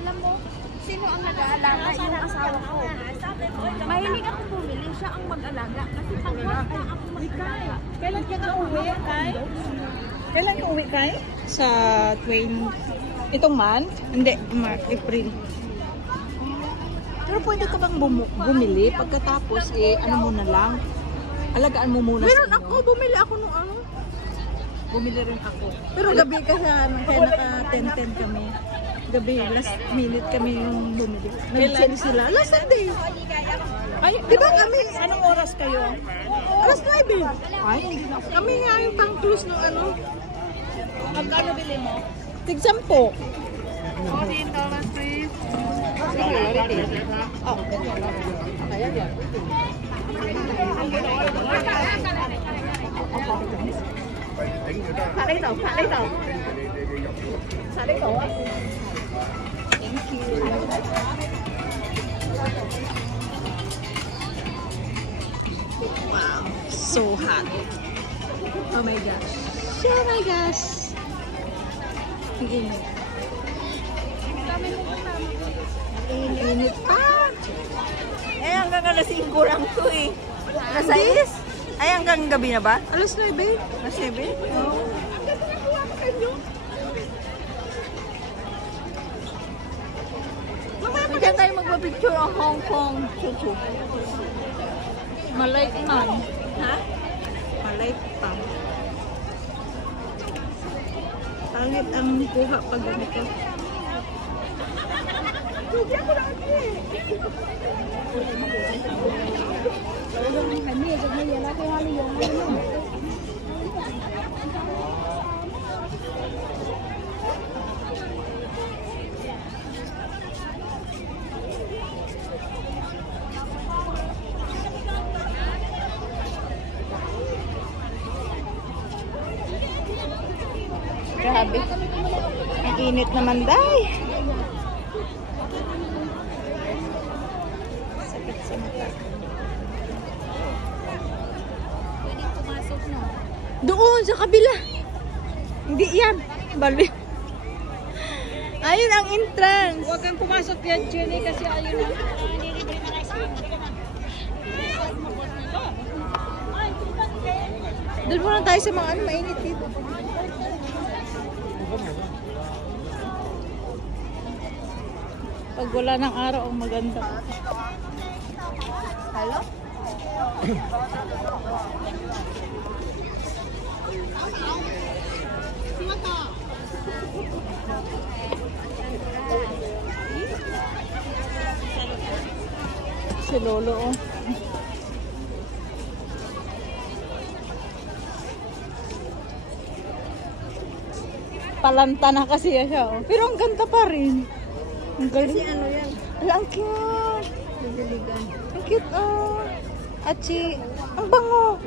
Alam mo, sino ang nag-aalaga? Yung asawa ko. Mahilig ako bumili, siya ang mag-alaga. Kasi pag-work na ako mag-alaga. Kailan ka na-uwi, Kai? Kailan ka uwi, Kai? Sa itong month? Hindi, April. Pero pwede ka bang bumili pagkatapos ano mo na lang? Alagaan mo muna Meron sa inyo. ako, bumili ako nung ano. Bumili rin ako. Pero gabi kasi kaya naka-10-10 kami. Gabi, last minute kami yung bumili. Nag-sale sila. Last Sunday. Ay, di ba kami, anong oras kayo? Alas 9. Ay, hindi na ako. Kami nga yung pang-close ng ano. Magkano bili mo? Tig-10. $14, please. Oh. Ayan yan. Palay daw, palay daw. Palay daw. Thank you. Wow, so hot. Oh my gosh. Oh my gosh. Ang init. Init pa. Eh, hanggang alas 5 lang to eh. Alas 6? Ay, hanggang gabi na ba? Alas 9. Alas 7? Oo. Diyan tayo magpapicture ang Hong Kong chuchu. Malay man. Ha? Malay pa. Pangit ang kuha pag ganito. Grabe. Ang init naman, day. Sakit sa mata. Pwede pumasok no? Doon, sa kabila. Hindi yan. Bali. Ayun ang entrance. Huwag kang pumasok yan, Jenny, kasi ayun na. Doon muna tayo sa mga ano, mainit dito. Pag wala ng araw, ang maganda. Hello? Si Lolo, oh. Palanta na kasi siya, oh. Pero ang ganda pa rin. Ang galing. Kasi ano yan? Ala, ang cute. Nagaligan. Ang cute, oh. Achi, ang bango.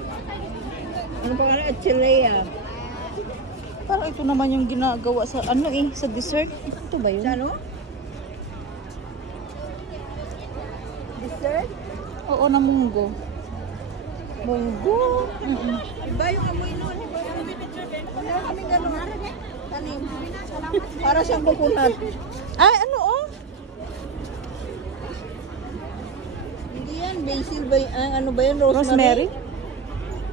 Ano pa kaya? Chilea. Parang ito naman yung ginagawa sa, ano sa dessert. Ito ba yun? Sa ano? Dessert? Oo, na munggo. Munggo? Iba yung amoy nun. Wala kaming gano'n. Tanim. Para siyang coconut. Ay, ano, oh? Hindi yan. Basil ba yan? Ano ba yan? Rosemary? Rosemary?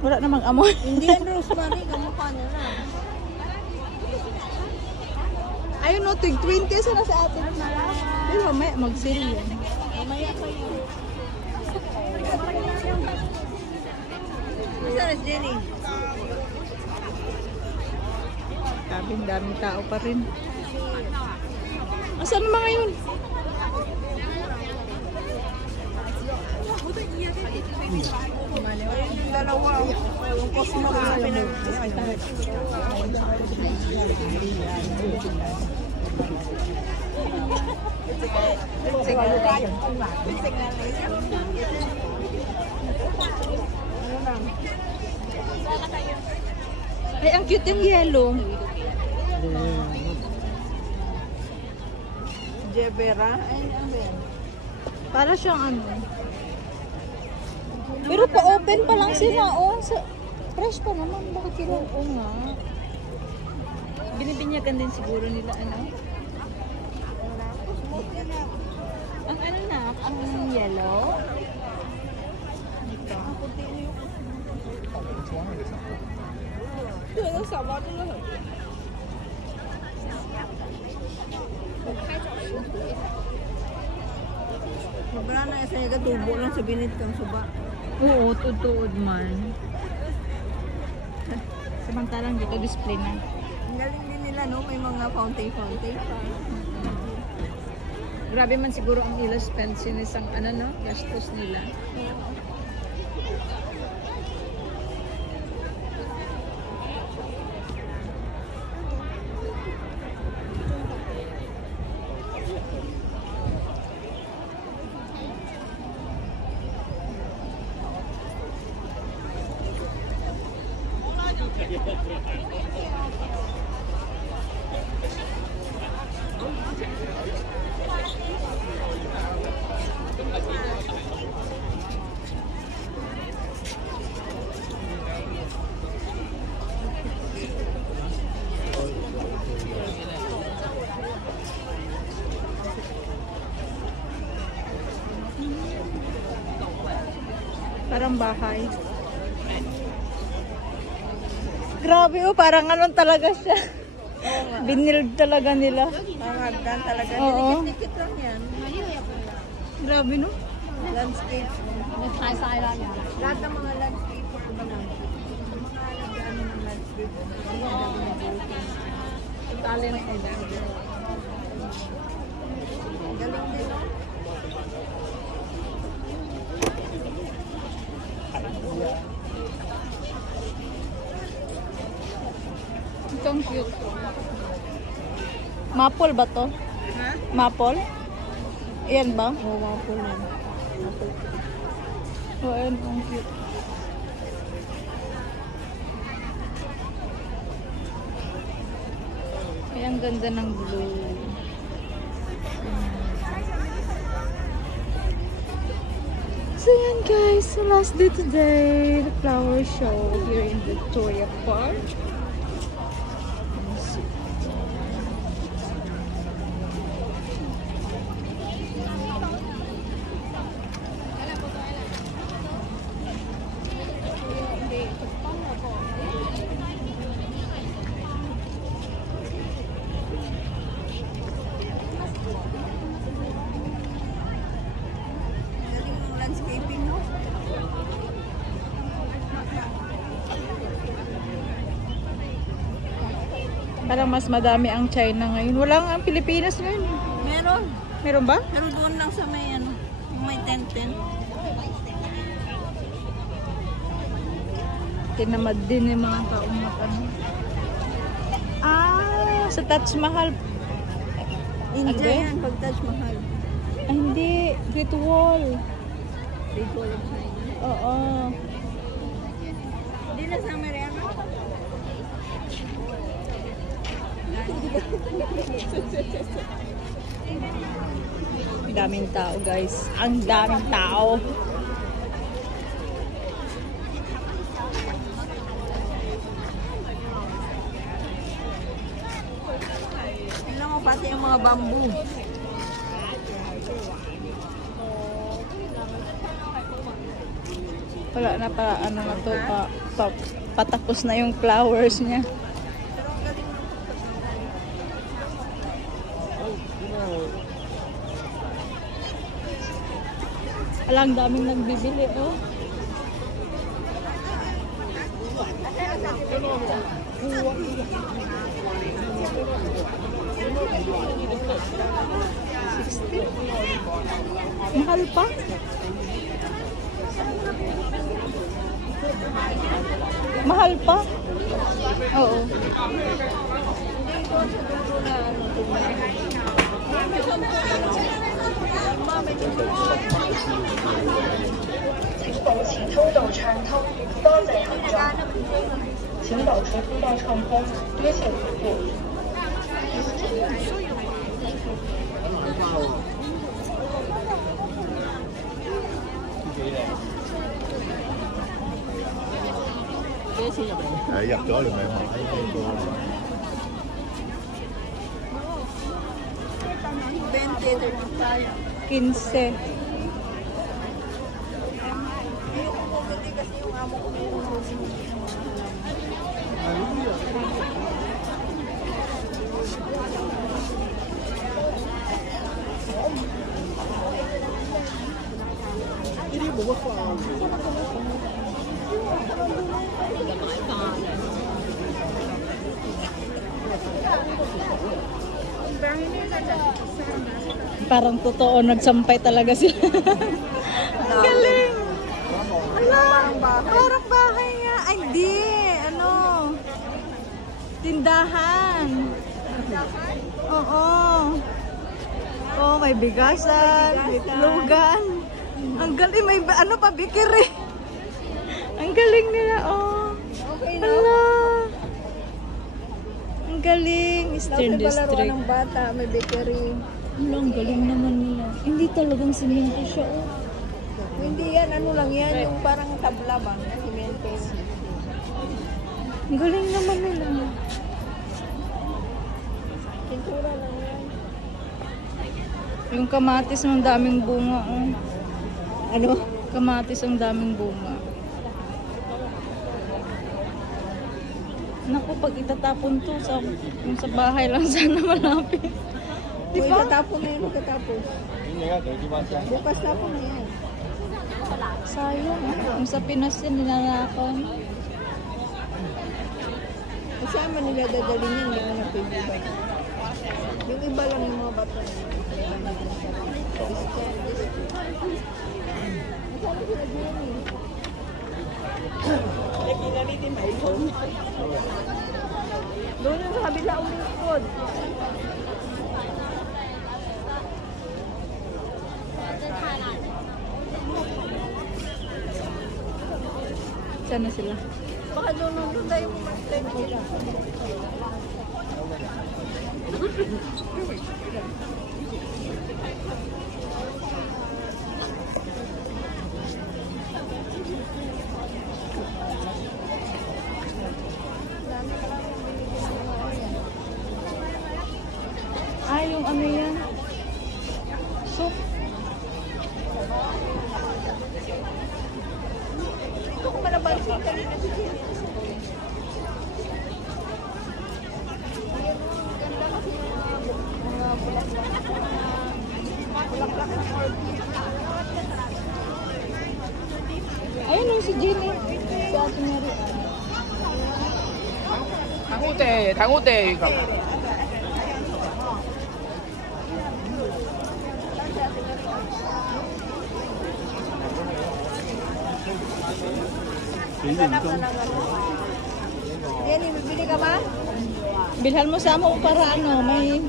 Wala namang amoy. Hindi yan rosemary. Kamukha niya na. Ayun, no, tig 20 sana sa atin. Pero mamaya, mag-sale yan. Mamaya pa yun. Basta na Jenny. Daming tao pa rin. Asan mga yun? Yung dalawa. Yung Cosmo na Ay, ang cute yung yellow. Jevera. Ay, ano yan? Para siyang ano. Pero pa-open pa lang sila, oh. Fresh pa naman. Bakit sila? Oo nga. Binibinyagan din siguro nila, ano? Ano na? Ang yellow? Ito. Sobra na isa niya tubo lang sa binit kang suba. Oo, tutuod man. Samantalang dito display na. Ang galing din nila, no? May mga fountain pa. Grabe man siguro ang ila spend sinisang ano no, gastos nila. Parang bahay. Grabe oh, parang anong talaga siya. Binild talaga nila. Ang hagdan talaga. Oo. Dikit lang yan. Grabe no? Landscape. Lahat ng mga landscape. Mga hagdan ng landscape. Talent nila. Galing din. Itong cute. Maple ba to? Ha? Maple? Ayan ba? Oo, mga po na. Oo, ayan. Ang cute. Ay, ang ganda ng blue. So yan guys, so last day today, the flower show here in Victoria Park. Galing ng landscaping, no? Parang mas madami ang China ngayon. Wala nga ang Pilipinas ngayon. Meron. Meron ba? Pero doon lang sa may ano, yung may tent-tent. Tinamad din yung mga taong ano. Ah, sa Taj Mahal. India Agad? yan, pag Taj Mahal. Ah, hindi. Great Wall. Great Wall of China. Oo. Hindi na sa Mariana. Ang daming tao guys. Ang daming tao. Tingnan mo pati yung mga bamboo. Wala na pa ano na to patapos na yung flowers niya. Alang daming nagbibili oh. Mahal pa? Mahal pa? Oo. Dạ, nhập chỗ liền mẹ hỏi cái cô. 15. Parang totoo, nagsampay talaga sila. Ang galing! Ala, parang bahay nga. Ay, di! Ano? Tindahan. Oo. Oh, may bigasan, may lugan. Ang galing, may ano pa, bikiri. Ang galing nila, oh. Ala. Ang galing. Eastern District. ng bata, may bakery. Wala, ang galing naman nila. Hindi talagang simento siya, oh. Hindi yan, ano lang yan, yung parang tabla ba, na simento. Ang galing naman nila. Pintura lang yan. Yung kamatis ng daming bunga, oh. Ano? Kamatis ang daming bunga. Naku, pag itatapon to sa bahay lang sana malapit. Di ba? Itatapon na yan, itatapon. Bukas tapon na yan. Sayang. Kung sa Pinas yan, ninanakaw. Kasama nila dadalhin yan, hindi mo napibigay. Yung iba lang yung mga bata. Doon yung sa kabila ulit po. Sana sila. Baka doon tayo mag-time nila. Ay, yung ano yan? Soup. Ito kung malabansin kanina si Jen. Ganda kasi yung mga bulaklak. Bulaklak ng orchid. Ayun yung si Jenny. Si Ate Mary. 당고대 이거. Ganap na lang ano. Jenny, bibili ka ba? Bilhan mo sa mo para ano, may